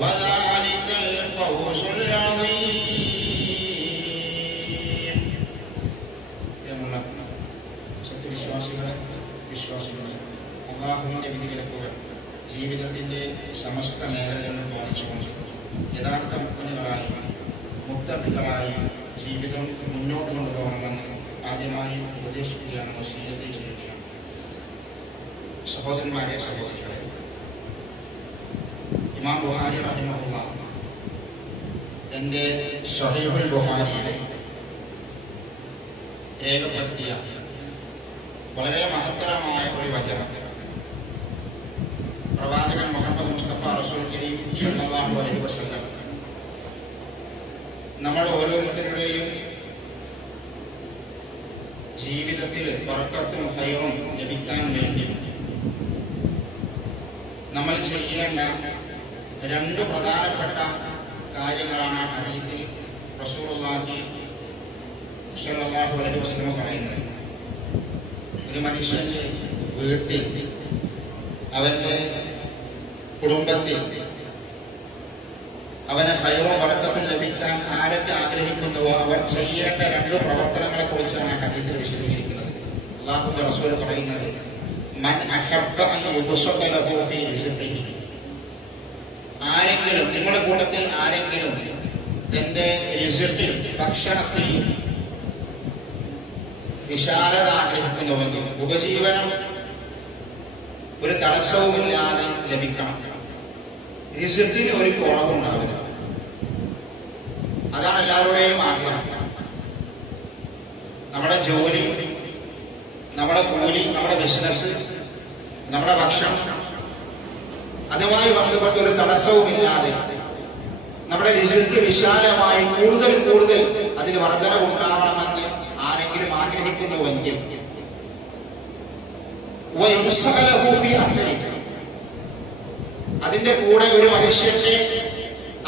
وذلك الفوز العظيم. വിശ്വാസികളെ അല്ലാഹുവിന്റെ വിധിവിലക്കുകൾ ജീവിതത്തിന്റെ സമസ്ത മേഖലകളിലും പാലിച്ചുകൊണ്ട് യഥാർത്ഥ മുഖ്യങ്ങളായി മുത്തഖികളായി ജീവിതം മുന്നോട്ട് കൊണ്ടുപോകണമെന്ന് ആദ്യമായി ഉപദേശിക്കുകയാണ്, വസീയത്ത് ചെയ്യുകയാണ്. സഹോദരന്മാരെ, സഹോദരികളെ, ഇമാം ബുഖാരി റഹിമഹുല്ലാഹ് തന്റെ സ്വഹീഹുൽ ബുഖാരിയിലെ രേഖപ്പെടുത്തിയ വളരെ മഹത്തരമായ ഒരു വചനം പ്രവാചകൻ മുഹമ്മദ് മുസ്തഫ റസൂൽ കരീം സ്വല്ലല്ലാഹു അലൈഹി വസല്ലം നമ്മൾ ഓരോരുത്തരുടെയും ജീവിതത്തിൽ ബർക്കത്തും ഖൈറും ലഭിക്കാൻ വേണ്ടി നമ്മൾ ചെയ്യേണ്ട രണ്ട് പ്രധാനപ്പെട്ട കാര്യങ്ങളാണ് ഹദീസിൽ റസൂലുള്ളാഹി സ്വല്ലല്ലാഹു അലൈഹി വസല്ലം പറയുന്നത്. ഒരു മനുഷ്യന്റെ വീട്ടിൽ, അവന്റെ കുടുംബത്തിൽ അവന് ഖൈറും ബർക്കത്തും ലഭിക്കാൻ ആരൊക്കെ ആഗ്രഹിക്കുന്നുവോ അവർ ചെയ്യേണ്ട രണ്ട് പ്രവർത്തനങ്ങളെ കുറിച്ചാണ് ഹദീസിൽ വിശദീകരിക്കുന്നത്. അല്ലാഹുവിന്റെ റസൂൽ പറയുന്നത്, മൻ അഹബ്ബ അൻ യുബ്സത ലഹു ഫീ റിസ്ഖിഹി, ആരെങ്കിലും നിങ്ങളുടെ കൂട്ടത്തിൽ ആരെങ്കിലും തന്റെ റിസ്ഖിൽ, ഭക്ഷണത്തിൽ വിശാലത ആഗ്രഹിക്കുന്നുവെങ്കിൽ ഉപജീവനം ഒരു തടസ്സവുമില്ലാതെ ലഭിക്കണം, റിസ്ഖിന് ഒരു കുറവുണ്ടാവില്ല. അതാണ് എല്ലാവരുടെയും ആഗ്രഹം. നമ്മുടെ ജോലി, നമ്മുടെ കൂലി, നമ്മുടെ ബിസിനസ്, നമ്മുടെ ഭക്ഷണം, അതുമായി ബന്ധപ്പെട്ട ഒരു തടസ്സവുമില്ലാതെ നമ്മുടെ റിസ്ഖ് വിശാലമായി കൂടുതൽ കൂടുതൽ അതിന് വർധനവുണ്ടാവണമെന്ന് ആരെങ്കിലും ആഗ്രഹിക്കുന്നുവെങ്കിൽ അതിന്റെ കൂടെ ഒരു മനുഷ്യന്റെ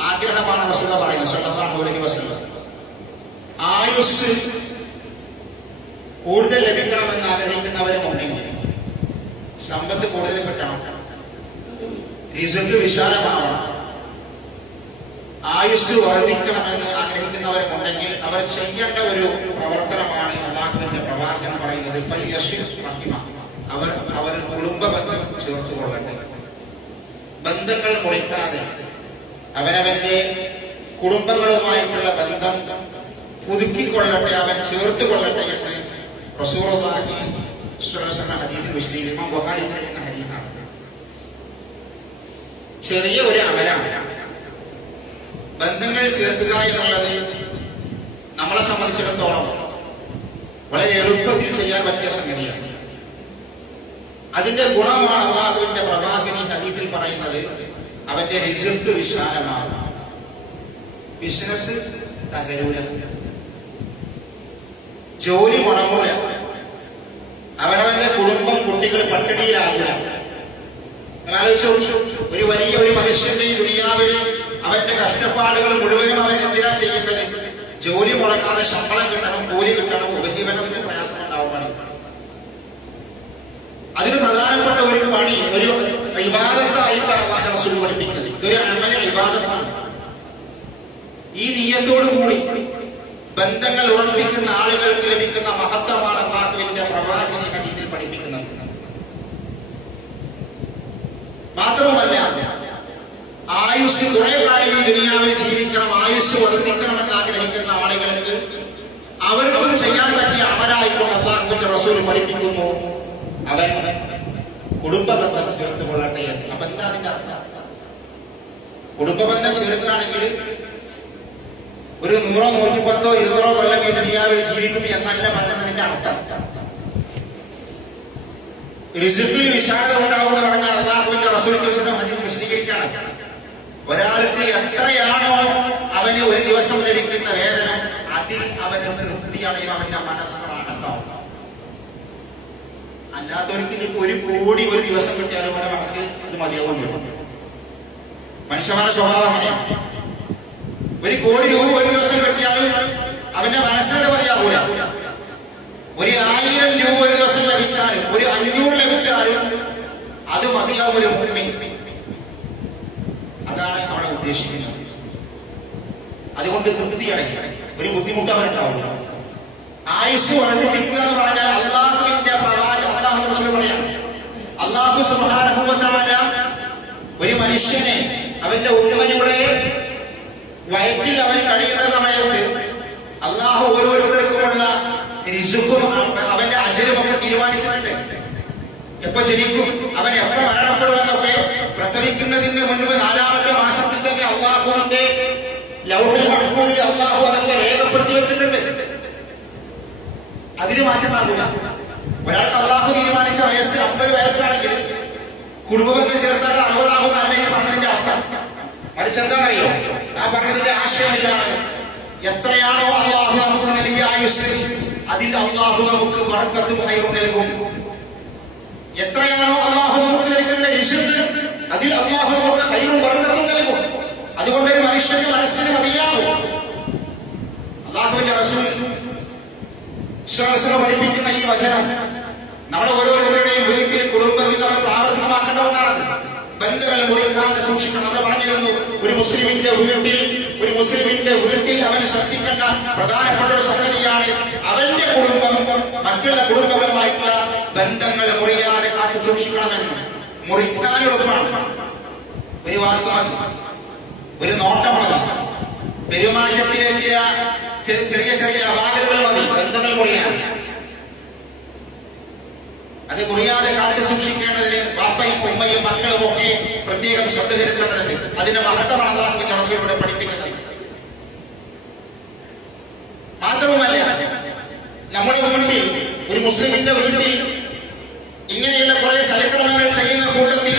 ആഗ്രഹമാണ് റസൂൽ പറയുന്നത് സ്വല്ലല്ലാഹു അലൈഹി വസല്ലം, ആയുസ് കൂടുതൽ ലഭിക്കണമെന്ന് ആഗ്രഹിക്കുന്നവരും ഉണ്ടെങ്കിൽ, സമ്പത്ത് കൂടുതൽ കിട്ടണം, റിസ്ഖ് വിശാലമാവണം, ആയുസ് വർദ്ധിക്കണമെന്ന് ആഗ്രഹിക്കുന്നവരുണ്ടെങ്കിൽ അവർ ചെയ്യേണ്ട ഒരു പ്രവർത്തനമാണ് അല്ലാഹുവിന്റെ പ്രവാചകൻ പറയുന്നത്, ഫൽയസിൽ റഹിമ, അവർ കുടുംബ ബന്ധം ചേർത്തുകൊള്ളട്ടെ. ബന്ധങ്ങൾ മുറിക്കാതെ അവനവന്റെ കുടുംബങ്ങളുമായിട്ടുള്ള ബന്ധം പുതുക്കിക്കൊള്ളട്ടെ, അവൻ ചേർത്തുകൊള്ളട്ടെ എന്ന് റസൂലുള്ളാഹി സ്വല്ലല്ലാഹു അലൈഹി വസല്ലം ഹദീസിൽ വിശദീകരിക്കും. ഇമാം ബുഖാരി എന്ന ഹദീസാണ്. ചെറിയ ഒരു അമലാണ് ബന്ധങ്ങൾ ചേർക്കുക എന്നുള്ളത്. നമ്മളെ സംബന്ധിച്ചിടത്തോളം വളരെ എളുപ്പത്തിൽ ചെയ്യാൻ പറ്റിയ സംഗതിയാണ്. അതിന്റെ ഗുണമാണ് അല്ലാഹുവിന്റെ പ്രവാചകൻ ഈ ഹദീസിൽ പറയുന്നത്, അവന്റെ റിസ്ഖ് വിശാലമാകും, ബിസിനസ് തകരൂല, ജോലി മുടങ്ങൂല, അവനവന്റെ കുടുംബം, കുട്ടികൾ പട്ടിണിയിലാകൂല. ഒരു വലിയ ഒരു മനുഷ്യന്റെ ഈ ദുനിയാവിൽ അവന്റെ കഷ്ടപ്പാടുകൾ മുഴുവനും അവൻ എന്തിനാ ചെയ്യുന്നത്? ജോലി മുടങ്ങാതെ ശമ്പളം കിട്ടണം, കൂലി കിട്ടണം, ഉപജീവനത്തിന് പ്രയാസമുണ്ടാവുകയാണ്. അതിന് പ്രധാനപ്പെട്ട ഒരു പണി, ഒരു ഇബാദത്തായിട്ടാണ് അല്ലാഹു റസൂൽ പഠിപ്പിക്കുന്നത്. ഇതൊരു അമൽ ഇബാദത്താണ്. ഈ നിയ്യത്തോടു കൂടി ബന്ധങ്ങൾ ഉറപ്പിക്കുന്ന ആളുകൾക്ക് ലഭിക്കുന്ന മഹത്വമാണ് അല്ലാഹുവിന്റെ പ്രവാചകൻ ഹദീസിൽ പഠിപ്പിക്കുന്നത്. മാത്രവുമല്ല, ആയുസ് കുറെ കാലം ഈ ദുനിയാവിൽ ജീവിക്കണം, ആയുസ് വർദ്ധിക്കണമെന്ന് ആഗ്രഹിക്കുന്ന ആളുകൾക്ക് അവർക്കും ചെയ്യാൻ പറ്റിയ അമലായിക്കൊണ്ട് അല്ലാഹുവിന്റെ റസൂൽ പഠിപ്പിക്കുന്നു, അവൻ കുടുംബ ബന്ധം ചേർത്തുകൊള്ളട്ടെ എന്ന്. അപ്പൊ എന്താ അതിന്റെ അർത്ഥം? കുടുംബ ബന്ധം ചേർക്കുകയാണെങ്കിൽ ഒരു 100, 110, 200 കൊല്ലം ഈ ദുനിയാവിൽ ജീവിക്കും എന്നല്ല പറഞ്ഞതിന്റെ അർത്ഥം. റിസ്ഖിൽ വിശാലത ഉണ്ടാവുന്ന പറഞ്ഞ അല്ലാഹുവിന്റെ റസൂലിന്റെ വിശദീകരിക്കാണ്. ഒരാൾക്ക് എത്രയാണോ അവന് ഒരു ദിവസം ലഭിക്കുന്ന വേദന, അതിൽ അവന് തൃപ്തിയാണ് അവന്റെ മനസ്സിലാണല്ലോ. അല്ലാത്തവർക്ക് ഇനി 1 കോടി ഒരു ദിവസം കിട്ടിയാലും അവന്റെ മനസ്സിൽ ഇത് മതിയാവുന്നു. മനുഷ്യമായ സ്വഭാവം അങ്ങനെയാണ്. 1 കോടി രൂപ ഒരു ദിവസം കിട്ടിയാലും അവന്റെ മനസ്സിന് മതിയാവൂല. 1000 രൂപ ഒരു ദിവസം ലഭിച്ചാലും, 500 ലഭിച്ചാലും അത് മതിയാവും ഒരു മുഅ്മിൻ. അതാണ് അവിടെ ഉദ്ദേശിക്കുന്നത്. അതുകൊണ്ട് തൃപ്തിയടങ്ങി ഒരു ബുദ്ധിമുട്ട് അവരുണ്ടാവില്ല. ആയുസ് വർദ്ധിപ്പിക്കുക എന്ന് പറഞ്ഞാൽ അള്ളാഹുവിന്റെ പ്രവാചകൻ അള്ളാഹു റസൂൽ പറയാം, അള്ളാഹു സുബ്ഹാനഹു വ തആല ഒരു മനുഷ്യനെ അവന്റെ ഉമ്മയുടെ വയറ്റിൽ അവൻ കഴിയുന്ന സമയത്ത് അള്ളാഹു ഓരോരുത്തർക്കുമുള്ള റിസ്ഖും അവന്റെ അജലും ഒക്കെ തീരുമാനിച്ചിട്ടുണ്ട്. എപ്പോ ജനിക്കും, അവൻ എപ്പോ മരണപ്പെടുമെന്നൊക്കെ പ്രസവിക്കുന്നതിന് മുൻപ് 4ാമത്തെ മാസത്തിൽ തന്നെ അള്ളാഹുവിന്റെ ലൗഹുൽ മഹ്ഫൂദിൽ അള്ളാഹു അതൊക്കെ രേഖപ്പെടുത്തി വെച്ചിട്ടുണ്ട്. അതിന് മാറ്റമാകൂല. ഒരാൾക്ക് അള്ളാഹു തീരുമാനിച്ച വയസ്സ് 50 വയസ്സാണെങ്കിൽ കുടുംബബന്ധം ചേർത്താൽ 60 ആകുന്നല്ല ഈ പറഞ്ഞതിന്റെ അർത്ഥം. മറിച്ച് എന്താണെന്നറിയോ, ആ പറഞ്ഞതിന്റെ ആശയം ഇതാണ്: എത്രയാണോ അള്ളാഹു നമുക്ക് നൽകിയ ആയുസ്, അതിൽ അള്ളാഹു നമുക്ക് ബർക്കത്തും ഖൈറും നൽകും. എത്രയാണോ അള്ളാഹു നമുക്ക് നൽകുന്ന റിസ്ഖ്, അതിൽ അള്ളാഹു നമുക്ക് ഖൈറും ബർക്കത്തും നൽകും. അതുകൊണ്ട് ഒരു മനുഷ്യന്റെ മനസ്സിന് മതിയാവും. അള്ളാഹുവിന്റെ റസൂൽ പഠിപ്പിക്കുന്ന ഈ വചനം നമ്മുടെ ഓരോരുത്തരുടെയും വീട്ടിൽ, കുടുംബത്തിൽ നമ്മൾ പ്രാവർത്തികമാക്കേണ്ട ഒന്നാണ്. ബന്ധങ്ങൾ മുറിക്കാതെ സൂക്ഷിക്കണം. നമ്മൾ പറഞ്ഞിരുന്നു, ഒരു മുസ്ലിമിന്റെ വീട്ടിൽ അവൻ ശ്രദ്ധിക്കേണ്ട പ്രധാനപ്പെട്ട ഒരു സംഗതിയാണ് അവന്റെ കുടുംബം മറ്റുള്ള കുടുംബങ്ങളുമായിട്ടുള്ള ബന്ധങ്ങൾ മുറിയാതെ കാത്തു സൂക്ഷിക്കണമെന്ന്. മുറിക്കാൻ എളുപ്പമാണ്. ഒരു വാക്ക് മതി, ഒരു നോട്ടം മതി, പെരുമാറ്റത്തിലെ ചെറിയ ചെറിയ അപാകതകൾ മതി ബന്ധങ്ങൾ മുറിയാൻ. അത് മുറിയാതെ കാത്തു സൂക്ഷിക്കേണ്ടതിന് ബാപ്പയും ഉമ്മയും മക്കളും ഒക്കെ പ്രത്യേകം ശ്രദ്ധ ചെലുത്തേണ്ടതുണ്ട്. അതിന്റെ മഹത്വമാണ് അല്ലാഹുവിന്റെ റസൂലിലൂടെ പഠിപ്പിക്കുന്നത്. മാത്രവുമല്ല, നമ്മുടെ വീട്ടിൽ, ഒരു മുസ്ലിമിന്റെ വീട്ടിൽ ഇങ്ങനെയുള്ള കുറെ സൽക്രമങ്ങൾ ചെയ്യുന്ന കൂട്ടത്തിൽ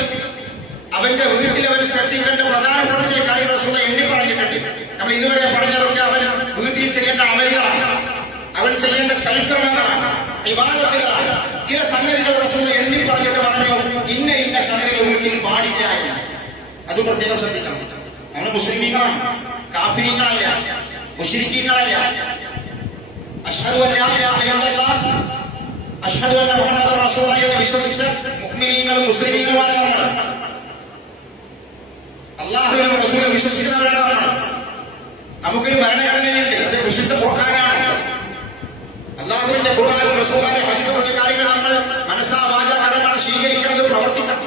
അവന്റെ വീട്ടിൽ അവൻ ശ്രദ്ധിക്കേണ്ട പ്രധാനപ്പെട്ട ചില കാര്യങ്ങൾ റസൂൽ എണ്ണി പറഞ്ഞിട്ടുണ്ട്. നമ്മൾ ഇതുവരെ പറഞ്ഞതൊക്കെ അവൻ വീട്ടിൽ ചെയ്യേണ്ട അമലുകളാണ്, അവൻ ചെയ്യേണ്ട സൽക്രമങ്ങളാണ്, ഇബാദത്തുകളാണ്. ചില സംഗതികൾ റസൂൽ എണ്ണി പറഞ്ഞിട്ട് പറഞ്ഞു, ഇന്ന ഇന്ന സംഗതികൾ വീട്ടിൽ പാടില്ല എന്ന്. അത് പ്രത്യേകം ശ്രദ്ധിക്കണം. നമ്മൾ മുസ്ലിമീങ്ങളാണ്, കാഫിരീങ്ങളല്ല, മുശ്രിക്കീങ്ങളല്ല. അശ്ഹദു അല്ലാ ഇലാഹ ഇല്ലല്ലാഹ്, അശ്ഹദു അന്ന മുഹമ്മദൻ റസൂലുള്ളാഹി എന്ന് വിശ്വസിച്ച മുഅ്മിനീങ്ങളും മുസ്ലിമീങ്ങളുമാണ് നമ്മൾ. അല്ലാഹുവിനും റസൂലും വിശ്വസിക്കുന്നവരാണ് നമ്മൾ. നമുക്കൊരു ഭരണഘടനയുണ്ട്, അത് വിശുദ്ധ ഖുർആനാണ്. അല്ലാഹുവിന്റെ ഖുർആനും റസൂലുള്ളാഹിന്റെ ഹദീസും പറഞ്ഞ കാര്യങ്ങൾ നമ്മൾ മനസ്സാ വാച കടമാണ് സ്വീകരിക്കുന്നത്, പ്രവർത്തിക്കണം.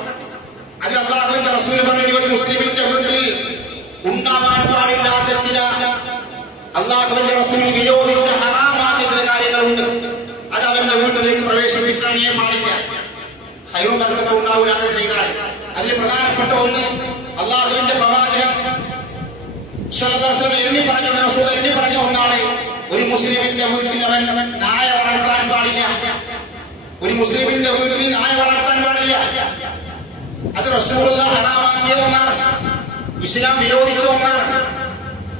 അതിൽ അല്ലാഹുവിന്റെ റസൂൽ പറഞ്ഞു, ഒരു മുസ്ലിമിന്റെ വീട്ടിൽ ഉണ്ടാവാൻ പാടില്ലാത്ത ചില അല്ലാഹുവിന്റെ റസൂൽ വിരോധിച്ച ഹറാമാക്കിയ ചില കാര്യങ്ങളുണ്ട്. അത് അവന്റെ വീട്ടിലേക്ക് പ്രവേശിപ്പിക്കാനേ പാടില്ല. ഖൈറും ബർക്കത്തും ഉണ്ടാവില്ല അങ്ങനെ ചെയ്താൽ. അതിൽ പ്രധാനപ്പെട്ട ഒന്ന്, അല്ലാഹുവിന്റെ പ്രവാചകൻ സ്വല്ലല്ലാഹു അലൈഹി വസല്ലം എണ്ണി പറഞ്ഞ ഒന്നാണ്, ഒരു മുസ്ലിമിന്റെ വീട്ടിൽ അവൻ നായ വളർത്താൻ പാടില്ല. ഒരു മുസ്ലിമിന്റെ വീട്ടിൽ നായ വളർത്താൻ പാടില്ല. അത് റസൂലുള്ളാഹി ഹറാമാക്കിയ ഒന്നാണ്, ഇസ്ലാം വിരോധിച്ച ഒന്നാണ്.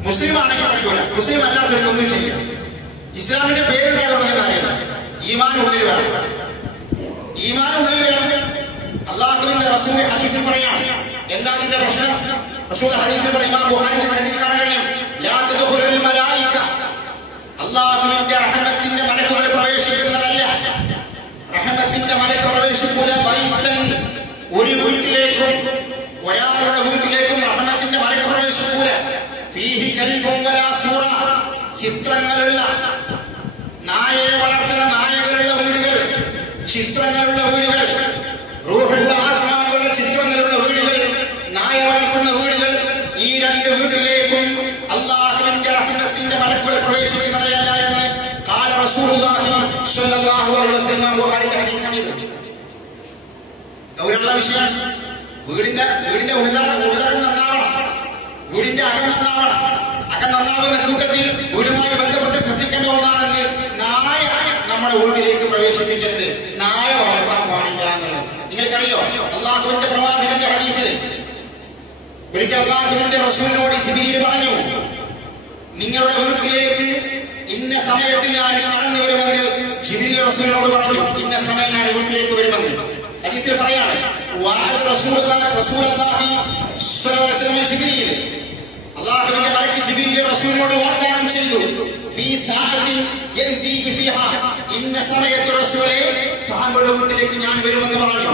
മുസ്ലിം ആണെങ്കിൽ പറ്റില്ല, മുസ്ലിം അല്ലാത്തവർക്ക് ഒന്നും ചെയ്യാം. ഇസ്ലാമിന്റെ പേരുണ്ടാകുന്ന കാര്യമില്ല. ഈമാൻ ഉള്ളിൽ വേണം, ഈമാൻ ഉള്ളിൽ വേണം. അല്ലാഹുവിന്റെ റസൂൽ ഹദീസിൽ പറയാം, എന്താ അതിന്റെ പ്രശ്നം? റസൂൽ ഹദീസിൽ പറയും, ഇമാം ബുഖാരിയുടെ ഹദീസിൽ കാണാൻ കഴിയും, ലാ തദ്ഖുലുൽ മലായിക, അല്ലാഹുവിന്റെ റഹ്മത്തിന്റെ മലക്കുകൾ പ്രവേശിക്കുന്നതല്ല. റഹ്മത്തിന്റെ മലക്ക് പ്രവേശിക്കൂല. ബൈതൻ, ഒരു വീട്ടിലേക്കും, ഒരാളുടെ വീട്ടിലേക്കും റഹ്മത്തിന്റെ മലക്ക് പ്രവേശിക്കൂല. ഫീഹി കൽബുൻ വലാ സൂറ, ചിത്രങ്ങളുള്ള, നായയെ വളർത്തുന്ന നായകളുള്ള വീടുകൾ, ചിത്രങ്ങളുള്ള വീടുകൾ, റൂഹുള്ള ആത്മാക്കളുടെ ചിത്രങ്ങളുള്ള വീടുകൾ, നായ വളർത്തുന്ന വീടുകൾ, ഈ രണ്ട് വീട്ടിലേക്കും അല്ലാഹുവിന്റെ റഹ്മത്തിന്റെ മലക്കുകൾ പ്രവേശിക്കുന്നതല്ല എന്ന് ഖാല റസൂലുള്ളാഹി സ്വല്ലല്ലാഹു അലൈഹി വസല്ലം. ബുഖാരിയുടെ ഹദീസാണിത്. ഗൗരവമുള്ള വിഷയമാണ്. വീടിന്റെ ഉള്ളകം നന്നാവണം, വീടിന്റെ അകം നന്നാവണം. അകം നന്നാവുന്ന കൂട്ടത്തിൽ വീടുമായി ബന്ധപ്പെട്ട് ശ്രദ്ധിക്കേണ്ട ഒന്നാണെന്ന് നായ നമ്മുടെ വീട്ടിലേക്ക് പ്രവേശിപ്പിക്കരുത്, നായ വളർത്താൻ പാടില്ല എന്നുള്ളത്. നിങ്ങൾക്കറിയോ, അല്ലാഹുവിന്റെ പ്രവാചകന്റെ ഹദീസിൽ ഒരിക്കൽ അല്ലാഹുവിന്റെ റസൂലിനോട് ജിബ്രീൽ പറഞ്ഞു, നിങ്ങളുടെ വീട്ടിലേക്ക് ഇന്ന സമയത്ത് ഞാൻ കടന്നു വരുമെന്ന് ജിബ്രീൽ റസൂലിനോട് പറഞ്ഞു. ഇന്ന സമയം ഞാൻ വീട്ടിലേക്ക് വരുമെന്ന് ഹദീസിൽ പറയാണ്. അല്ലാഹുവിന്റെ മലക്ക് ജിബ്രീൽ റസൂലിനോട് വാഗ്ദാനം ചെയ്തു, ഇന്ന സമയത്ത് റസൂലേ താങ്കളുടെ വീട്ടിലേക്ക് ഞാൻ വരുമെന്ന് പറഞ്ഞു.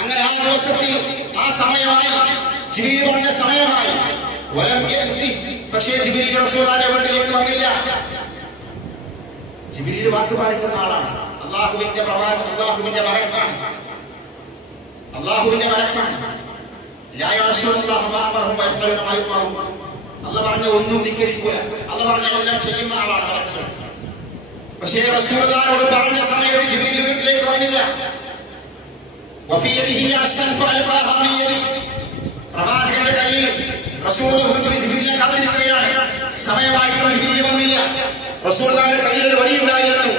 അങ്ങനെ ആ ദിവസം വർഷത്തിൽ ആ സമയമായി, ജിബ്രീൽ പറഞ്ഞ സമയമായി. വലം യഅതി, പക്ഷേ ജിബ്രീൽ റസൂലുള്ളാഹിന്റെ വീട്ടിലേക്ക് വന്നില്ല. ജിബ്രീൽ വാക്ക് പാലിക്കുന്ന ആളാണ്. അള്ളാഹുവിന്റെ പ്രവാചകൻ, അള്ളാഹുവിന്റെ മലക്കാണ്. അള്ളാഹുവിന്റെ മലക്കാണ്. ലാ യഅശുല്ലാഹു മാ അമറഹും വയഫ്അലൂന മാ യുമറൂൻ. അല്ലാഹു പറഞ്ഞ ഒന്നും ധിക്കരിക്കൂല. അല്ലാഹു പറഞ്ഞ എല്ലാം ചെയ്യുന്ന ആളാണ് മലക്കുകൾ. പക്ഷേ റസൂലുള്ളാഹിയോട് പറഞ്ഞ സമയത്ത് ജിബ്രീൽ വീട്ടിലേക്ക് വന്നില്ല. വഫീ യദിഹി അസ്സൻ ഫഅൽഖാഹാ മിൻ യദി. പ്രവാചകന്റെ കയ്യിൽ റസൂലുള്ളാഹി വീട്ടിൽ ജിബ്രീലിനെ കാത്തിരിക്കുകയാണ്. സമയമായിട്ടും ജിബ്രീൽ വന്നില്ല. റസൂലുള്ളാഹിന്റെ കയ്യിൽ ഒരു വടി ഉണ്ടായിരുന്നു.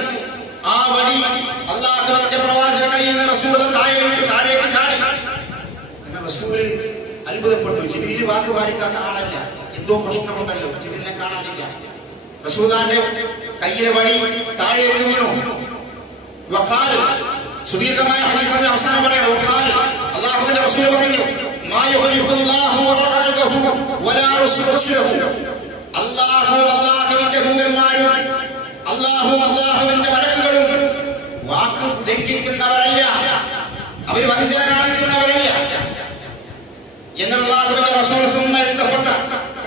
ആ വടി അല്ലാഹുവിന്റെ പ്രവാചകന്റെ കയ്യിൽ നിന്ന് റസൂലുള്ളാഹി താഴേക്ക് ചാടി. റസൂൽ അത്ഭുതപ്പെട്ടു. ജിബ്രീൽ വാക്ക് പാലിക്കാത്ത ആളല്ല, എന്തോ പ്രശ്നമുണ്ടല്ലോ, ജിബ്രീലിനെ കാണാനില്ല. റസൂലുള്ളാഹിന്റെ കയ്യിലെ വടി താഴേക്ക് വീണു. വഖാൽ, സുദീർഘമായ ഹദീസിന്റെ അവസാനം പറയണം. വഖാൽ, അല്ലാഹുവിന്റെ റസൂൽ പറഞ്ഞു, മാ യുഖലിഫുല്ലാഹു വഅദഹു വലാ റസൂലുഹു. അല്ലാഹുവിന്റെ ദൂതന്മാരും അല്ലാഹുവിന്റെ മലക്കുകളും വാക്ക് ലംഘിക്കുന്നവരല്ല, അവർ വഞ്ചന കാണിക്കുന്നവരല്ല എന്നുള്ള അല്ലാഹുവിന്റെ റസൂൽ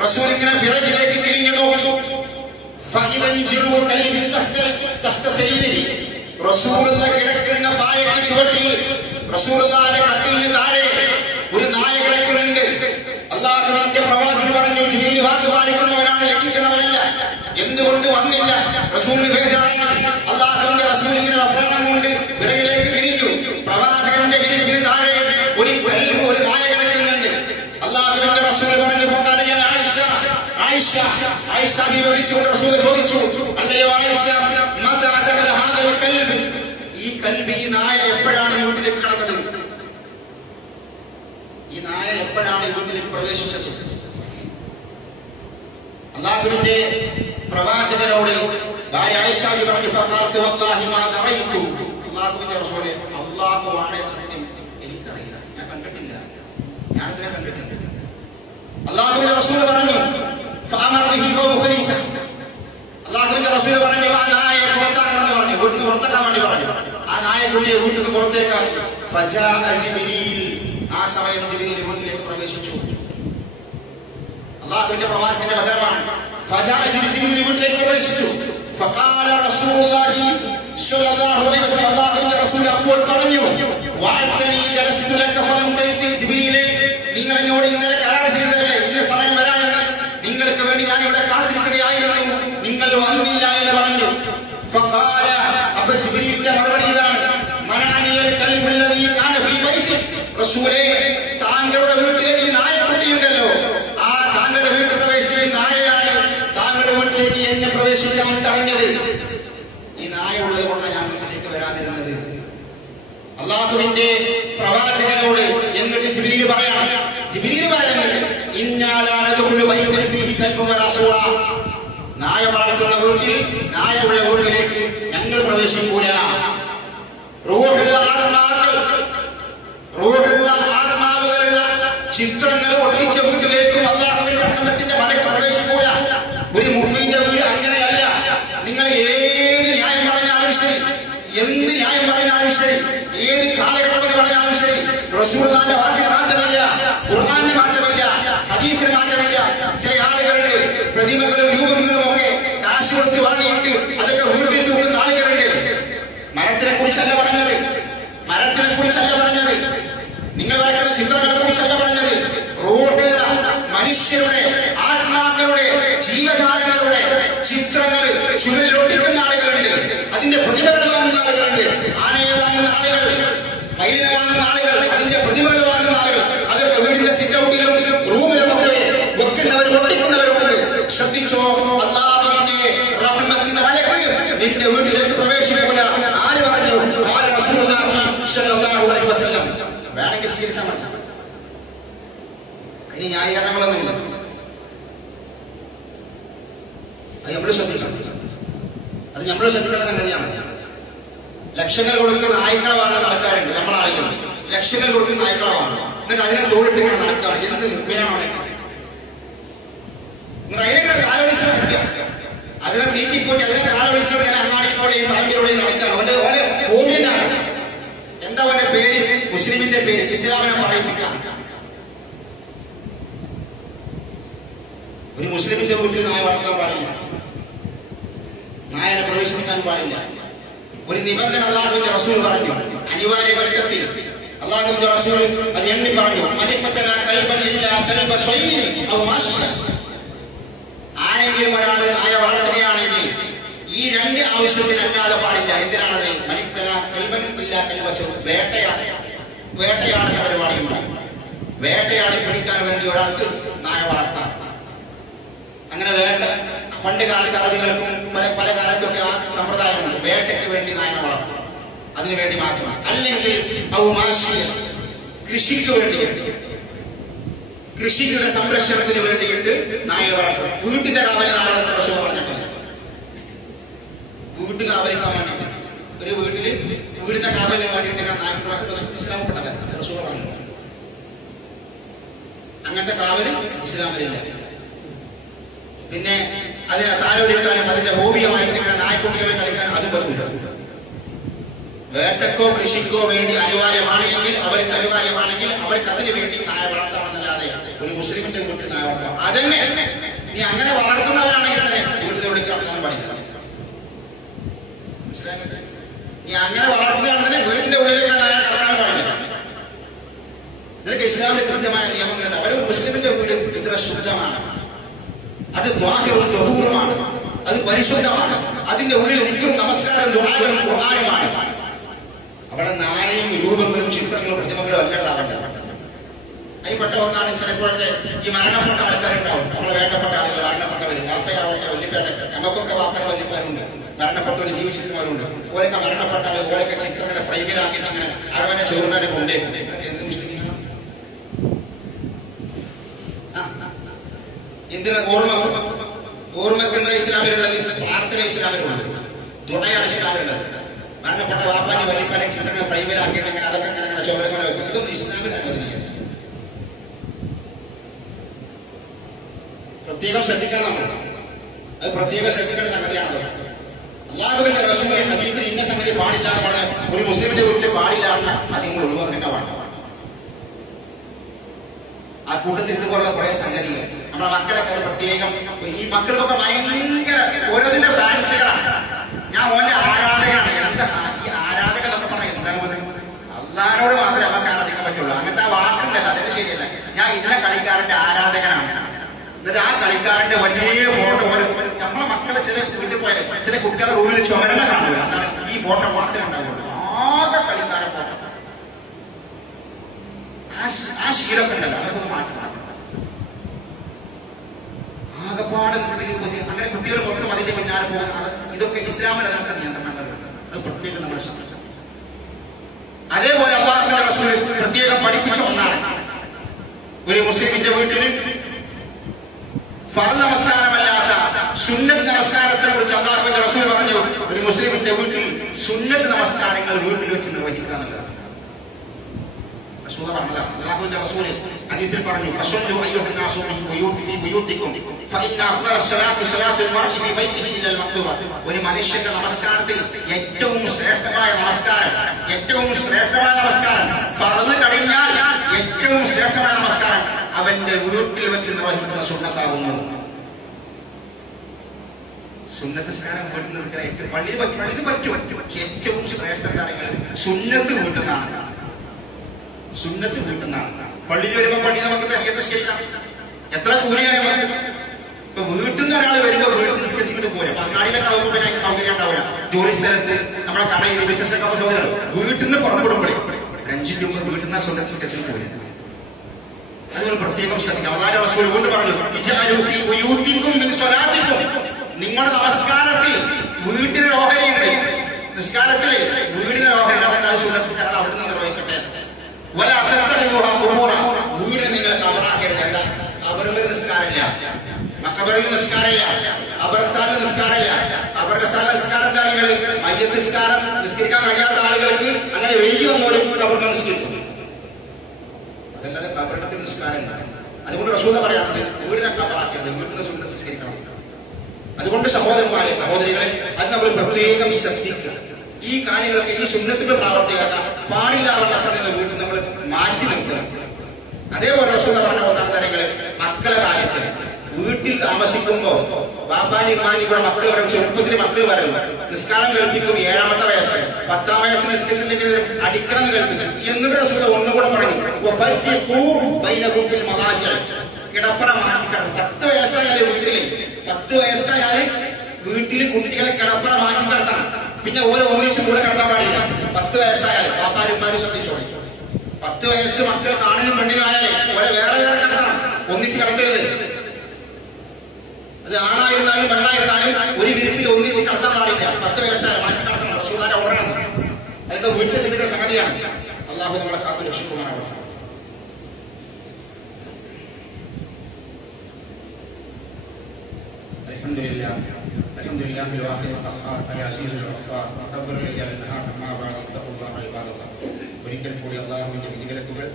റസൂൽ ഇങ്ങനെ പിറകിലേക്ക് തിരിഞ്ഞു നോക്കി. റസൂലുള്ള കിടക്കുന്ന പായയ്ക്ക് ചുവട്ടിൽ, റസൂലുള്ളാഹിന്റെ കട്ടിലിന് താഴെ ഒരു നായ കിടക്കുന്നുണ്ട്. അല്ലാഹുവിന്റെ പ്രവാചകൻ പറഞ്ഞു, ജിബ്രീൽ വാക്ക് പാലിക്കുന്നവരാണ്, ലംഘിക്കുന്നവരല്ല. എന്തുകൊണ്ട് വന്നില്ല? റസൂലിന് ബേജാറായി. അല്ലാഹുവിന്റെ റസൂൽ ഇങ്ങനെ വസ്ത്രം കൊണ്ട് പിറകിലേക്ക് തിരിഞ്ഞു. പ്രവാചകന്റെ വിരിപ്പിന് താഴെ ഒരു നായ കിടക്കുന്നുണ്ട്. അല്ലാഹുവിന്റെ റസൂൽ പറഞ്ഞു, ആയിഷ വിളിച്ചുകൊണ്ട് റസൂൽ ചോദിച്ചു, അല്ലയോ ആയിഷ, മതാ ദഖല ഹാദൽ കൽബ്, ഈ കൽബ്, ഈ നായ എപ്പോഴാണ് വീട്ടിലേക്ക് കടന്നത്? ഈ നായ എപ്പോഴാണ് വീട്ടിലേക്ക് പ്രവേശിച്ചത്? അല്ലാഹുവിന്റെ പ്രവാചകനോട് ഭാര്യ ആയിഷ പറഞ്ഞു, ഫഖാലത്ത് വല്ലാഹി മാ ദറൈതു. അല്ലാഹുവിന്റെ റസൂലേ, അല്ലാഹുവാണ് സത്യം, എനിക്കറിയില്ല, ഞാൻ കണ്ടിട്ടില്ല, ഞാനതിനെ കണ്ടിട്ടില്ല. അല്ലാഹുവിന്റെ റസൂൽ പറഞ്ഞു, അല്ലാഹുവിന്റെ റസൂൽ പറഞ്ഞു, ആ നായയെ പുറത്താക്കണമെന്ന് പറഞ്ഞു, വീട്ടിൽ നിന്ന് പുറത്താക്കാൻ വേണ്ടി പറഞ്ഞു. ആ നായക്കുള്ളിയെ വീട്ടിൽ നിന്ന് പുറത്തേക്കാക്കി. ഫജാഅ ജിബ്രീൽ, ആ സമയം ജിബ്രീൽ വീട്ടിലേക്ക് പ്രവേശിച്ചു. അല്ലാഹുവിന്റെ പ്രവാചകന്റെ വചനമാണ്. ഫജാഅ ജിബ്രീൽ വീട്ടിലേക്ക് പ്രവേശിച്ചു. ഫഖാല റസൂലുള്ളാഹി സ്വല്ലല്ലാഹു അലൈഹി വസല്ലം, അല്ലാഹുവിന്റെ റസൂൽ അപ്പോൾ പറഞ്ഞു, വഅതനി ജലസ്തു ലക ഫലം തയ്തി. ജിബ്രീലേ, നിങ്ങൾ എന്നോട് ഇന്നലെ കരാർ ചെയ്തതല്ലേ, ഇന്ന സമയം വരാമെന്ന്, നിങ്ങൾക്ക് വേണ്ടി ഞാൻ ഇവിടെ കാത്തിരിക്കുകയായിരുന്നു, നിങ്ങൾ വന്നില്ല എന്ന് പറഞ്ഞു. ഫഖാല, അപ്പോൾ ജിബ്രീലിന്റെ മറുപടി ഇതാണ്, മനാനിയൽ കൽബുല്ലദീ കാന ഫീ ബൈതി. റസൂലേ, താങ്കളുടെ വീട്ടിലെ ഈ നായക്കുട്ടിയുണ്ടല്ലോ, ആ താങ്കളുടെ വീട്ടിൽ പ്രവേശിച്ച നായയാണ് താങ്കളുടെ വീട്ടിലേക്ക് എന്നെ പ്രവേശിക്കാൻ തടഞ്ഞത്. ഈ നായ ഉള്ളത് കൊണ്ടാണ് ഞാൻ വീട്ടിലേക്ക് വരാതിരുന്നത്. അല്ലാഹുവിന്റെ പ്രവാചകനോട് എന്നിട്ട് ജിബ്രീൽ പറയണം, ജിബ്രീൽ പറയുന്നത്, നായ വളർത്തുന്ന വീട്ടിൽ, നായ ഉള്ള വീട്ടിലേക്ക് ഞങ്ങൾ പ്രവേശിക്കൂല. റൂഹുള്ള ആത്മാവുകളുള്ള ചിത്രങ്ങൾ ഒട്ടിച്ച വീട്ടിലേക്കും അല്ലാഹുവിന്റെ റഹ്മത്തിന്റെ മലക്ക് പ്രവേശിക്കൂല. ഒരു മുഅ്മിന്റെ വീട് അങ്ങനെയല്ല. നിങ്ങൾ ഏത് ന്യായം പറഞ്ഞാലും ശരി, എന്ത് ന്യായം പറഞ്ഞാലും ശരി, ഏത് കാലഘട്ടത്തിൽ പറഞ്ഞാലും ശരി, റസൂലുള്ളാഹിന്റെ വാക്കിന് മാറ്റമില്ല, ഖുർആനിന് മാറ്റമില്ല, ഹദീസിന് മാറ്റമില്ല. ചില ആളുകളുണ്ട്, പ്രതിമകളും രൂപങ്ങളും ഒക്കെ കാശ് കൊടുത്ത് വാങ്ങിയിട്ട് അതൊക്കെ വീട്ടിൽ തൂക്കുന്ന ആളുകളുണ്ട്. മരത്തിനെ കുറിച്ചല്ല പറഞ്ഞത്, മരത്തിനെ കുറിച്ചല്ല പറഞ്ഞത്, നിങ്ങൾ വരയ്ക്കുന്ന ചിത്രങ്ങളെ കുറിച്ചല്ല പറഞ്ഞത്. റൂഹുള്ള മനുഷ്യരുടെ, ആത്മാക്കളുടെ, ജീവജാലങ്ങളുടെ ചിത്രങ്ങൾ ചുമലിൽ ഒട്ടിക്കുന്ന ആളുകളുണ്ട്. അതിന്റെ പ്രതിമകൾ വാങ്ങുന്ന ആളുകളുണ്ട്. ആനയെ വാങ്ങുന്ന ആളുകൾ, മയിലിനെ വാങ്ങുന്ന ആളുകൾ, അതിന്റെ പ്രതിമകൾ വാങ്ങുന്ന ആളുകൾ, അതൊക്കെ വീടിന്റെ സിറ്റൗട്ടിലും റൂമിലുമൊക്കെ വെക്കുന്നവർ, ഒട്ടിക്കുന്നവരുമുണ്ട്. ശ്രദ്ധിച്ചോ, അല്ലാഹുവിന്റെ റഹ്മത്തിന്റെ മലക്ക് നിന്റെ വീട്ടിലേക്ക് പ്രവേശിക്കൂല. ആര് പറഞ്ഞു? റസൂലുള്ളാഹി സ്വല്ലല്ലാഹു അലൈഹി വസല്ലം. വേണമെങ്കിൽ സ്വീകരിച്ചാൽ മതി, അതിന് ന്യായീകരണങ്ങളൊന്നുമില്ല. അത് നമ്മൾ ശ്രദ്ധിക്കണം, അത് നമ്മൾ ശ്രദ്ധിക്കേണ്ട സംഗതിയാണ്. ലക്ഷങ്ങൾ കൊടുക്കുന്ന നായ്ക്കളെ വാങ്ങുന്ന ആൾക്കാരുണ്ട്, നമ്മളാളുകൾ ലക്ഷങ്ങൾ കൊടുക്കുന്ന നായ്ക്കളെ വാങ്ങും, എന്നിട്ട് അതിനെ തോളിട്ട് ഇങ്ങനെ നടക്കുക. എന്ത് മുഖ്യമാണ്? അതിനെ കാലവഴിച്ച് നടക്കുക, അതിനെ നീക്കിപ്പോയി അതിനെ കാലവഴിച്ച് ഇങ്ങനെ അങ്ങാടിയിലൂടെയും പറമ്പിലൂടെയും നടക്കുകയാണ്. അവന്റെ ഓരോ ഓമിയനാണ്. എന്താ ഭർത്താവിന്റെ പേര് മുസ്ലിമിന്റെ പേര് ഇസ്ലാമിനെ പറയിപ്പിക്കാം. ഒരു മുസ്ലിമിന്റെ വീട്ടിൽ നായ വളർത്താൻ പാടില്ല, നായനെ പ്രവേശിപ്പിക്കാൻ പാടില്ല. ഒരു നിബന്ധന അല്ലാഹുവിന്റെ റസൂൽ പറഞ്ഞു. അനിവാര്യ ഘട്ടത്തിൽ അല്ലാഹുവിന്റെ റസൂൽ അത് എണ്ണി പറഞ്ഞു. ആരെങ്കിലും ഒരാൾ നായ വളർത്തുകയാണെങ്കിൽ ഈ രണ്ട് ആവശ്യത്തിന് അല്ലാതെ പാടില്ല. എന്തിനാണത്? വേട്ടയാടുന്ന പരിപാടിയുണ്ട്. വേട്ടയാടി പിടിക്കാൻ വേണ്ടി ഒരാൾക്ക് നായ വളർത്താം. അങ്ങനെ പണ്ട് കാലത്ത് അറബികൾക്കും പല കാലത്തൊക്കെ ആ സമ്പ്രദായമുണ്ട്. വേട്ടയ്ക്ക് വേണ്ടി നായനെ വളർത്തും, അതിനു വേണ്ടി മാത്രം. അല്ലെങ്കിൽ കൃഷിക്ക് വേണ്ടിയിട്ട്, കൃഷിയുടെ സംരക്ഷണത്തിന് വേണ്ടിയിട്ട് നായ വളർത്തും. വീട്ടിന്റെ കാവല് നാളെ റസൂൽ പറഞ്ഞിട്ടുണ്ട്. വീട്ട് കാവലിക്കാൻ വേണ്ടി ഒരു വീടിന്റെ കാവലിന് വേണ്ടിയിട്ട് ഇസ്ലാമിൽ റസൂൽ പറഞ്ഞിട്ടുണ്ട്. അങ്ങനത്തെ കാവല് ഇസ്ലാമിലില്ല. പിന്നെ അതിനെ താലോലിക്കാനും അതിന്റെ ഹോബിയുമായിട്ട് നായ്ക്കുട്ടികളെ കളിക്കാൻ അത് പറ്റില്ല. വേട്ടക്കോ കൃഷിക്കോ വേണ്ടി അനിവാര്യമാണെങ്കിൽ അവർക്ക് അതിന് വേണ്ടി നായ വളർത്താമെന്നല്ലാതെ ഒരു മുസ്ലിമിന്റെ വീട്ടിൽ നായ വളർത്താം. അതന്നെ നീ അങ്ങനെ വളർത്തുന്നവരാണെങ്കിൽ തന്നെ വീട്ടിലെവിടേക്ക് വളർത്താൻ പാടില്ല. മനസ്സിലാക്കുന്നത്? നീ അങ്ങനെ വളർത്തുകയാണെങ്കിൽ തന്നെ വീട്ടിന്റെ ഉള്ളിലേക്ക് നായ കടക്കാൻ പാടില്ല. നിനക്ക് ഇസ്ലാമിന്റെ കൃത്യമായ നിയമങ്ങളുണ്ട്. അവരൊരു മുസ്ലിമിന്റെ വീട് ഇത്ര ശുദ്ധമാണ്, അത് ദ്വാഹൂറുമാണ്, അത് പരിശുദ്ധമാണ്, അതിന്റെ ഉള്ളിൽ ഒരിക്കലും നമസ്കാരം ദുആകളും ഖുർആനുമാണ്. അവിടെ നായയും രൂപങ്ങളും ചിത്രങ്ങളും പ്രതിമകളും അല്ല ഉണ്ടാവേണ്ട. അതിൽപ്പെട്ട ഒന്നാണ് ചിലപ്പോഴൊക്കെ ഈ മരണപ്പെട്ട ആൾക്കാരുണ്ടാവും. നമ്മളെ വേണ്ടപ്പെട്ട ആളുകൾ, മരണപ്പെട്ടവര്, വാപ്പയാവട്ടെ വല്യപ്പേട്ടൊക്കെ, നമുക്കൊക്കെ വാപ്പയും വല്യപ്പാരുണ്ട്, മരണപ്പെട്ടവർ ജീവിച്ചിരുന്നവരുണ്ട്. ഓരൊക്കെ മരണപ്പെട്ട ആളുകൾ ഓരൊക്കെ ചിത്രങ്ങളെ ഫ്രൈമിലാക്കിയിട്ട് അങ്ങനെ അവനെ ചോറിനെ കൊണ്ടേക്കും. എന്ത് മുസ്ലിം എന്തിനാ ഓർമ്മക്കുള്ള ഇസ്ലാമിലുള്ളത്? പ്രാർത്ഥന ഇസ്ലാമിലുണ്ട്, ദുആയാണ് ഇസ്ലാമിലുള്ളത്. മരണപ്പെട്ട വാപ്പാനെ വലിയപ്പാനെ ചിത്രങ്ങൾ ഫ്രൈമിലാക്കിയിട്ട് അങ്ങനെ അതൊക്കെ അങ്ങനെ ചോരങ്ങളെ വെക്കും. ഇതൊന്നും ഇസ്ലാമിൽ അനുവദിക്കില്ല. പ്രത്യേകം ശ്രദ്ധിക്കണം നമ്മൾ. അത് പ്രത്യേകം ശ്രദ്ധിക്കേണ്ട സംഗതിയാണത്. അല്ലാഹുവിന്റെ റസൂൽ ഹദീസിൽ ഇന്ന സംഗതി പാടില്ല എന്ന് പറഞ്ഞാൽ ഒരു മുസ്ലിമിന്റെ വീട്ടിൽ പാടില്ല എന്ന് അത് നിങ്ങൾ ഒഴിവാക്കേണ്ട പാടില്ല. ആ കൂട്ടത്തിൽ ഇതുപോലുള്ള കുറെ സംഗതികൾ നമ്മുടെ മക്കളൊക്കെ അത് പ്രത്യേകം. ഈ മക്കൾക്കൊക്കെ ഭയങ്കര ഓരോന്നിന്റെ ഫാൻസുകളാണ്. ഞാൻ ഓന്റെ ആരാധകനാണ്. എന്താ ഈ ആരാധക എന്നൊക്കെ പറഞ്ഞാൽ എന്താണ്? അള്ളാഹിനോട് മാത്രമേ നമുക്ക് ആരാധിക്കാൻ പറ്റുള്ളൂ. അങ്ങനത്തെ ആ വാക്കുണ്ടല്ലോ, അതിന് ശരിയല്ല. ഞാൻ ഇന്ന കളിക്കാരന്റെ ആരാധകനാണ്. എന്നിട്ട് ആ കളിക്കാരന്റെ വലിയ ഫോട്ടോ നമ്മളെ മക്കളെ ചില വീട്ടിൽ പോയാലും ചില കുട്ടികളുടെ റൂമിൽ ചുമരല കാണുക. എന്താണ്? ഈ ഫോട്ടോ മാത്രമേ ഉണ്ടാവുള്ളൂ. ആകെ കളിക്കാരൻ ഫോട്ടോ. ആ ശീലമൊക്കെ ഉണ്ടല്ലോ, അതൊക്കെ മാറ്റി ആകെപ്പാട് അങ്ങനെ കുട്ടികൾ മൊത്തം അതിന്റെ പിന്നാലെ പോകുന്നത്. ഇതൊക്കെ ഇസ്ലാമിൽ അതിനൊക്കെ നിയന്ത്രണങ്ങളുണ്ട്. അത് പ്രത്യേകം നമ്മൾ ശ്രദ്ധിക്കണം. അതേപോലെ അല്ലാഹുവിന്റെ റസൂൽ പ്രത്യേകം പഠിപ്പിച്ച ഒന്നാണ്. ഒരു മുസ്ലിമിന്റെ വീട്ടിൽ ഫർദ് നമസ്കാരമല്ലാത്ത സുന്നത്ത് നമസ്കാരത്തെ കുറിച്ച് അല്ലാഹുവിന്റെ റസൂൽ പറഞ്ഞു. ഒരു മുസ്ലിമിന്റെ വീട്ടിൽ സുന്നത്ത് നമസ്കാരങ്ങൾ വീട്ടിൽ വെച്ച് നിർവഹിക്കുക എന്നുള്ളതാണ് റസൂൽ പറഞ്ഞത്. അല്ലാഹുവിന്റെ റസൂൽ ഹദീസിൽ പറഞ്ഞു, ഫസല്ലു അയ്യുഹന്നാസു ഫീ ബുയൂതികും ഫഇന്ന അഫ്ളല സ്വലാത്തി സ്വലാത്തുൽ മർഇ ഫീ ബൈതിഹി ഇല്ലൽ മക്തൂബ. ഒരു മനുഷ്യന്റെ നമസ്കാരത്തിൽ ഏറ്റവും ശ്രേഷ്ഠമായ നമസ്കാരം ഫർദ് കഴിഞ്ഞാൽ ഏറ്റവും ശ്രേഷ്ഠമായ നമസ്കാരം അവന്റെ വീട്ടിൽ വെച്ച് നിർവഹിക്കുന്ന സുന്നത്താകുന്നു. സുന്നത്ത് സ്നാനം വീട്ടിൽ നിർവഹിക്കാൻ പള്ളിയിൽ പറ്റും. പക്ഷെ ഏറ്റവും ശ്രേഷ്ഠ കാര്യങ്ങൾ സുന്നത്ത് വീട്ടുന്നതാണ്. പള്ളിയിൽ വരുമ്പോൾ പള്ളി നമുക്ക് തനിയെ നിസ്കരിക്കാം. എത്ര കൂലിയാണ് നമുക്ക്? ഇപ്പൊ വീട്ടിൽ നിന്ന് ഒരാൾ വരുമ്പോൾ വീട്ടിൽ നിസ്കരിച്ചിട്ട് പോരാ. അങ്ങാടിയിലൊക്കെ ആകുമ്പോൾ പിന്നെ അതിന് സൗകര്യം ഉണ്ടാവില്ല. ജോലി സ്ഥലത്ത് നമ്മുടെ കടയിൽ ബിസിനസ്സിലൊക്കെ ആകുമ്പോൾ സൗകര്യം. വീട്ടിൽ നിന്ന് പുറപ്പെടുമ്പോഴേ 5 രൂപ വീട്ടിൽ നിന്ന് സ്വന്തം നിസ്കരിച്ചിട്ട് പോരാ. അതുപോലെ പ്രത്യേകം ശ്രദ്ധിക്കാം. അല്ലാഹുവിന്റെ റസൂൽ വീണ്ടും പറഞ്ഞു, നിങ്ങളുടെ നമസ്കാരത്തിൽ വീട്ടിന് ഓഹരിയുണ്ട്. നിസ്കാരത്തിൽ വീടിന് ഓഹരിയുണ്ട്. അതെന്താ? സുന്നത്ത് നിസ്കാരം അവിടെ നിന്ന് നിർവഹിക്കട്ടെ. വീട് നിങ്ങൾ കബറാക്കരുത്. എന്താ? കബറിൽ നിസ്കാരമില്ല, മഖബറിൽ നിസ്കാരമില്ല, ഖബർസ്ഥാനിൽ നിസ്കാരമില്ല. ഖബർസ്ഥാനിൽ നിസ്കാരം എന്താ? നിങ്ങൾ മയ്യത്ത് നിസ്കാരം നിസ്കരിക്കാൻ കഴിയാത്ത ആളുകൾക്ക് അങ്ങനെ വൈകി വന്നോളും കബറിൽ നിസ്കരിക്കും. അതല്ലാതെ കബറിടത്തിൽ നിസ്കാരം. അതുകൊണ്ട് റസൂൽ പറയാണത് വീടിനെ കബറാക്കരുത്, വീടിനെ സുന്നത്ത് നിസ്കരിക്കണം. അതുകൊണ്ട് സഹോദരന്മാരെ, സഹോദരികളെ, അത് നമ്മൾ പ്രത്യേകം ശ്രദ്ധിക്കുക. ഈ കാര്യങ്ങളൊക്കെ ഈ സുന്നത്തിന്റെ പ്രാവർത്തികമാക്കാൻ പാടില്ല പറഞ്ഞ സ്ഥലങ്ങൾ വീട്ടിൽ നമ്മൾ മാറ്റി നിർത്തണം. അതേപോലെ റസൂൽ പറഞ്ഞ ഒന്നാം കാര്യങ്ങള് മക്കളെ കാര്യത്തിൽ വീട്ടിൽ താമസിക്കുമ്പോ ബാപ്പാനി ഇമാനി കൂടെ മക്കൾ വരും, ചെറുപ്പത്തിന് മക്കൾ വരും, നിസ്കാരം കൽപ്പിക്കും 7ാമത്തെ വയസ്സ് 10ാം വയസ്സിന് നിസ്കരിച്ചില്ലെങ്കിൽ അടിക്കണം കൽപ്പിച്ചു. എന്നിട്ട് റസൂൽ ഒന്നുകൂടെ പറഞ്ഞു കിടപ്പറ മാറ്റിക്കണം. 10 വയസ്സായാല് വീട്ടില് 10 വയസ്സായാല് വീട്ടില് കുട്ടികളെ കിടപ്പറ മാറ്റി കിടത്തണം. പിന്നെ ഓരോ ഒന്നിച്ച് കൂടെ കിടത്താൻ പാടില്ല. 10 വയസ്സായാല് പാപ്പാരുമാരും ശ്രദ്ധിച്ചോളി. 10 വയസ്സ് മക്കൾ കാണിനും പെണ്ണിനും ആയാലേ ഓരോ വേറെ വേറെ കിടത്തണം, ഒന്നിച്ച് കിടത്തരുത്. അത് ആണായിരുന്നാലും പെണ്ണായിരുന്നാലും ഒരു വിരിപ്പിൽ ഒന്നിച്ച് കിടത്താൻ പാടില്ല. 10 വയസ്സായ മാറ്റി കിടത്തണം. റസൂലുള്ളാഹിന്റെ ഓർഡറാണ്. അതൊക്കെ വീട്ടിൽ ശ്രദ്ധിക്കുന്ന സംഗതിയാണ്. അള്ളാഹു നമ്മളെ കാത്തു രക്ഷിക്കുമാറാവട്ടെ. അൽഹംദുലില്ലാഹിൽ വാഹിദിൽ ഖഹാർ അൽ അസീസുൽ ഗഫാർ തഖബ്ബൽ ലനാ അൽ-നഹാർ മാ ബഅദ തഖ്വല്ലാഹ ഇബാദല്ലാഹ്. ഒരിക്കൽ കൂടി അള്ളാഹുവിന്റെ വിധിവിലക്കുകൾ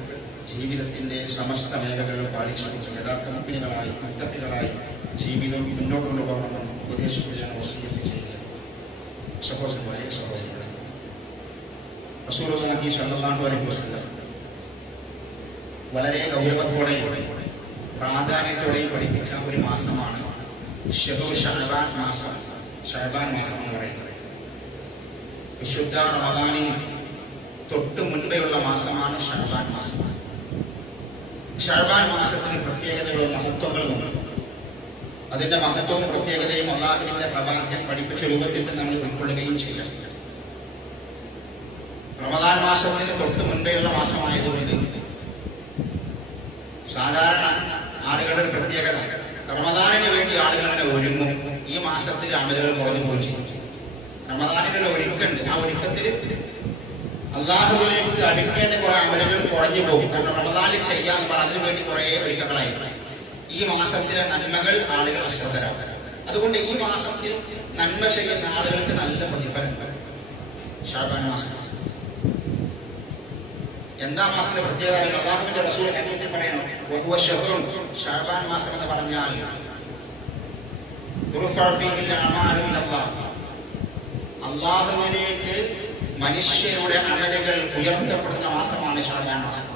ജീവിതത്തിന്റെ സമസ്ത മേഖലകളിൽ പാലിച്ചുകൊണ്ട് യഥാർത്ഥ മുഅ്മിനുകളായി മുത്തഖികളായി ജീവിതം മുന്നോട്ട് കൊണ്ടുപോകണമെന്ന് ഉപദേശിക്കുകയാണ്, വസിയ്യത്ത് ചെയ്യുകയാണ്. സഹോദരന്മാരെ, സഹോദരികളെ, റസൂലുള്ളാഹി സ്വല്ലല്ലാഹു അലൈഹി വസല്ലം വളരെ ഗൗരവത്തോടെയും പ്രാധാന്യത്തോടെയും പഠിപ്പിച്ച ഒരു മാസമാണ് ശഅബാൻ മാസം. ശഅബാൻ മാസം എന്ന് പറയുന്നത് വിശുദ്ധ റമദാനിന് തൊട്ട് മുൻപെയുള്ള മാസമാണ് ശഅബാൻ മാസം. ശഅബാൻ മാസത്തിന് പ്രത്യേകതകളും മഹത്വങ്ങളുമുണ്ട്. അതിന്റെ മഹത്വവും പ്രത്യേകതയും അല്ലാഹുവിന്റെ പ്രവാചകൻ പഠിപ്പിച്ച രൂപത്തിൽ നമ്മൾ ഉൾക്കൊള്ളുകയും ചെയ്യണം. റമദാൻ മാസത്തിന് തൊട്ട് മുൻപെയുള്ള മാസമായതുകൊണ്ട് സാധാരണ ആളുകളുടെ ഒരു പ്രത്യേകത, റമദാനിന് വേണ്ടി ആളുകൾ അങ്ങനെ ഒരുങ്ങും. ഈ മാസത്തിൽ അമലുകൾ കുറഞ്ഞു പോയി ചെയ്യും. റമദാനിന് ഒരു ഒരുക്കുണ്ട്. ആ ഒരുക്കത്തിൽ അള്ളാഹുവിലേക്ക് അടുക്കേണ്ട കുറെ അമലുകൾ കുറഞ്ഞു പോകും. കാരണം റമദാനിൽ ചെയ്യാന്ന് പറഞ്ഞാൽ അതിനു വേണ്ടി കുറെ ഒരുക്കങ്ങളായി. ഈ മാസത്തിലെ നന്മകൾ ആളുകൾ അശ്രദ്ധരാകും. അതുകൊണ്ട് ഈ മാസത്തിൽ നന്മ ചെയ്യുന്ന ആളുകൾക്ക് നല്ല പ്രതിഫലം. ശഅബാൻ മാസം എന്താ മാസത്തിന്റെ പ്രത്യേകത? അല്ലാഹുവിന്റെ റസൂൽ ഹദീസിൽ പറയണം, വഹുവ ശഹ്റുൻ, ശഅബാൻ മാസം എന്ന് പറഞ്ഞാൽ തുർഫഉ ഫീഹിൽ അഅമാലു ഇലല്ലാഹ്, അല്ലാഹുവിലേക്ക് മനുഷ്യരുടെ അമലുകൾ ഉയർത്തപ്പെടുന്ന മാസമാണ് ശഅബാൻ മാസം.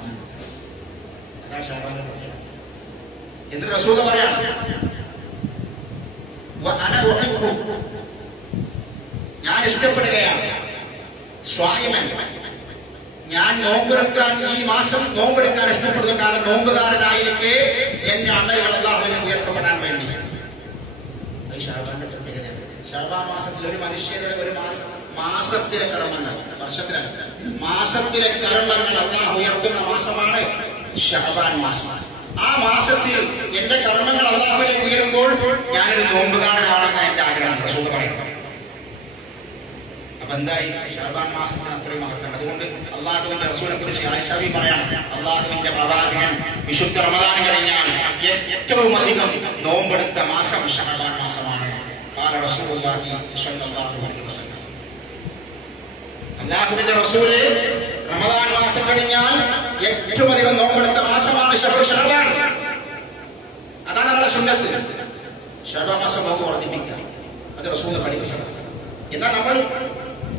അതാ ശഅബാന്റെ പ്രത്യേകത. എന്നിട്ട് റസൂൽ പറയാണ്, വഅന ഉഹിബ്ബു, ഞാൻ ഇഷ്ടപ്പെടുകയാണ്, സ്വായിമൻ, ഞാൻ നോമ്പെടുക്കാൻ ഈ മാസം നോമ്പെടുക്കാൻ ഇഷ്ടപ്പെടുന്നു. കാരണം നോമ്പുകാരനായിരിക്കെ എന്റെ അമലുകൾ അല്ലാഹുവിനെ ഉയർത്തപ്പെടാൻ വേണ്ടി. അത് ശഅബാന്റെ പ്രത്യേകതയാണ്. ശഅബാൻ മാസത്തിൽ ഒരു മനുഷ്യരുടെ ഒരു മാസത്തിലെ കർമ്മങ്ങൾ, വർഷത്തിലല്ല, മാസത്തിലെ കർമ്മങ്ങൾ അല്ലാഹു ഉയർത്തുന്ന മാസമാണ് ശഅബാൻ മാസം. ആ മാസത്തിൽ എന്റെ കർമ്മങ്ങൾ അല്ലാഹുവിലേക്ക് ഉയരുമ്പോൾ ഞാനൊരു നോമ്പുകാരനാണെന്ന് എന്റെ ആഗ്രഹം റസൂൽ പറയുന്നു. അപ്പൊ എന്തായി? ശഅബാൻ മാസമാണ് അത്രയും മഹത്വം. അതുകൊണ്ട് അള്ളാഹുവിന്റെ റസൂലിനെ കുറിച്ച് ആയിഷാബി പറയാണ്, അള്ളാഹുവിന്റെ പ്രവാചകൻ വിശുദ്ധ റമദാൻ കഴിഞ്ഞാൽ ഏറ്റവും അധികം നോമ്പെടുത്ത മാസം ശഅബാൻ മാസമാണ്. ഖാല റസൂലുള്ളാഹി സ്വല്ലല്ലാഹു അലൈഹി വസല്ലം, അള്ളാഹുവിന്റെ റസൂല് റമദാൻ മാസം കഴിഞ്ഞാൽ ഏറ്റവും അധികം നോമ്പെടുത്ത മാസമാണ് ശഅബാൻ. അതാണ് നമ്മുടെ സുന്നത്ത്. ശഅബാൻ മാസം നോമ്പ് വർദ്ധിപ്പിക്കുക, അത് റസൂൽ പഠിപ്പിച്ചത്. എന്നാൽ നമ്മൾ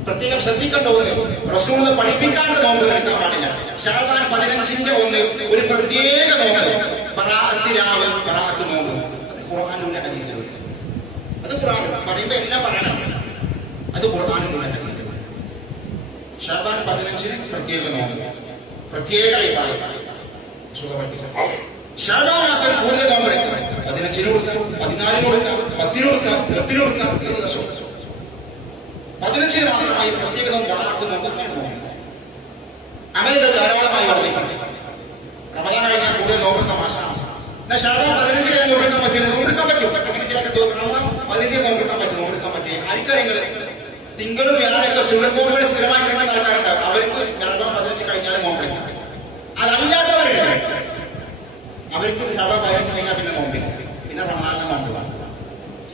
പ്രത്യേകം ശ്രദ്ധിക്കേണ്ട ഒന്ന്, റസൂൽ പഠിപ്പിക്കാത്ത നോമ്പ് എടുക്കാൻ പാടില്ല. ശഅബാൻ 15-ന്റെ ഒന്ന് ഒരു പ്രത്യേക നോമ്പ്, ബറാഅത്ത് രാവ്, ബറാഅത്ത് നോമ്പ്. അത് ഖുർആനിലുള്ള ഹദീസിലുണ്ട്. അത് ഖുർആൻ പറയുമ്പോൾ എല്ലാം പറയണം. അത് ഖുർആനിലുള്ള ഹദീസിലുണ്ട്. ശഅബാൻ 15-ന് പ്രത്യേക നോമ്പ്, പ്രത്യേക ഇബാദത്ത് റസൂൽ പഠിപ്പിച്ചു. ശഅബാൻ മാസം കൂടുതൽ നോമ്പ് എടുക്കാം. 15-ന് കൊടുക്കാം, 14-ന് കൊടുക്കാം, 10-ന് കൊടുക്കാം, 8-ന് കൊടുക്കാം. ഏത് ദിവസവും 15-ന് മാത്രമായി പ്രത്യേകത ബറാഅത്ത് നോമ്പ് അമലുകൾ ധാരാളമായി വർദ്ധിക്കും. റമദാൻ കഴിഞ്ഞാൽ കൂടുതൽ നോമ്പെടുത്ത മാസമാണ്. എന്നാൽ ശഅബാൻ 15-ന് നോമ്പെടുക്കാൻ പറ്റില്ല, നോമ്പെടുക്കാൻ പറ്റും. അങ്ങനെ ചില 15-ന് നോമ്പെടുക്കാൻ പറ്റും, നോമ്പെടുക്കാൻ പറ്റില്ല. ആർക്കറിയങ്ങൾ തിങ്കളും വ്യാഴമൊക്കെ സുന്നത്തോടുകൾ സ്ഥിരമായിട്ട് എടുക്കുന്ന ആൾക്കാരുണ്ടാവും. അവർക്ക് ശഅബാൻ 15 കഴിഞ്ഞാൽ നോമ്പെടുക്കാം. അതല്ലാത്തവരുണ്ട്, അവർക്ക് ശഅബാൻ 15 കഴിഞ്ഞാൽ പിന്നെ നോമ്പില്ല, പിന്നെ റമദാനിലെ നോമ്പ്.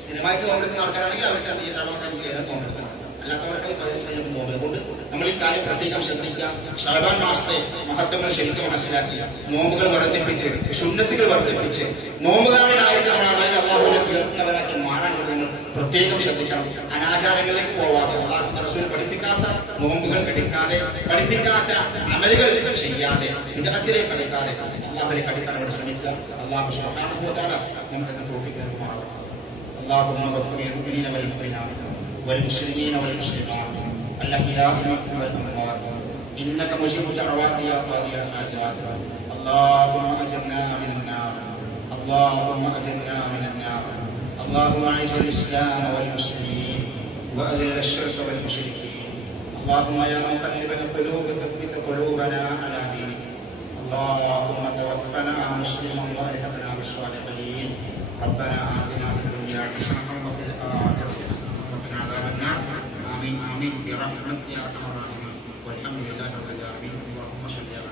സ്ഥിരമായിട്ട് നോമ്പെടുക്കുന്ന ആൾക്കാരാണെങ്കിൽ അവർക്ക് അധികം ശഅബാൻ 15 കഴിഞ്ഞാൽ നോമ്പെടുക്കണം. അല്ലാത്തവർക്ക് 15 കഴിഞ്ഞിട്ട് നോമ്പ്. അതുകൊണ്ട് നമ്മൾ ഈ കാര്യം പ്രത്യേകം ശ്രദ്ധിക്കാം. ശഅബാൻ മാസത്തെ മഹത്വങ്ങൾ ശരിക്കും മനസ്സിലാക്കുക, നോമ്പുകൾ വർദ്ധിപ്പിച്ച്, സുന്നത്തുകൾ വർദ്ധിപ്പിച്ച്, നോമ്പുകാരനായിട്ട് നമ്മൾ അള്ളാഹുവിനെ ഉയർത്തുന്നവരാക്കി മാറാൻ നമ്മൾ പ്രത്യേകം ശ്രദ്ധിക്കണം. അനാചാരങ്ങളിലേക്ക് പോവാതെ, അല്ലാഹുവിന്റെ റസൂൽ പഠിപ്പിക്കാത്ത നോമ്പുകൾ എടുക്കാതെ, പഠിപ്പിക്കാത്ത അമലുകൾ ചെയ്യാതെ, വിദഅത്തിലേക്ക് അടുക്കാതെ അല്ലാഹുവിനെ കടിക്കാൻ അവിടെ ശ്രമിക്കുക. അല്ലാഹു സുബ്ഹാനഹു വ തആല നമുക്ക് തൗഫീഖ് നൽകുമാറാകട്ടെ. اللهم اغفر للمؤمنين والمؤمنات والمسلمين والمسلمات الأحياء منهم والأموات إنك مجيب الدعوات يا قاضي الحاجات. اللهم أجرنا من النار، اللهم أجرنا من النار. اللهم أعز الإسلام والمسلمين وأذل الشرك والمشركين. اللهم يا مقلب القلوب ثبت قلوبنا على دينك. اللهم توفنا مسلما والحقنا بالصالحين. ربنا آتنا في الدنيا حسنة وفي الآخرة حسنة وقنا عذاب النار. آمين آمين برحمتك يا أرحم الراحمين. والحمد لله رب العالمين. اللهم صل على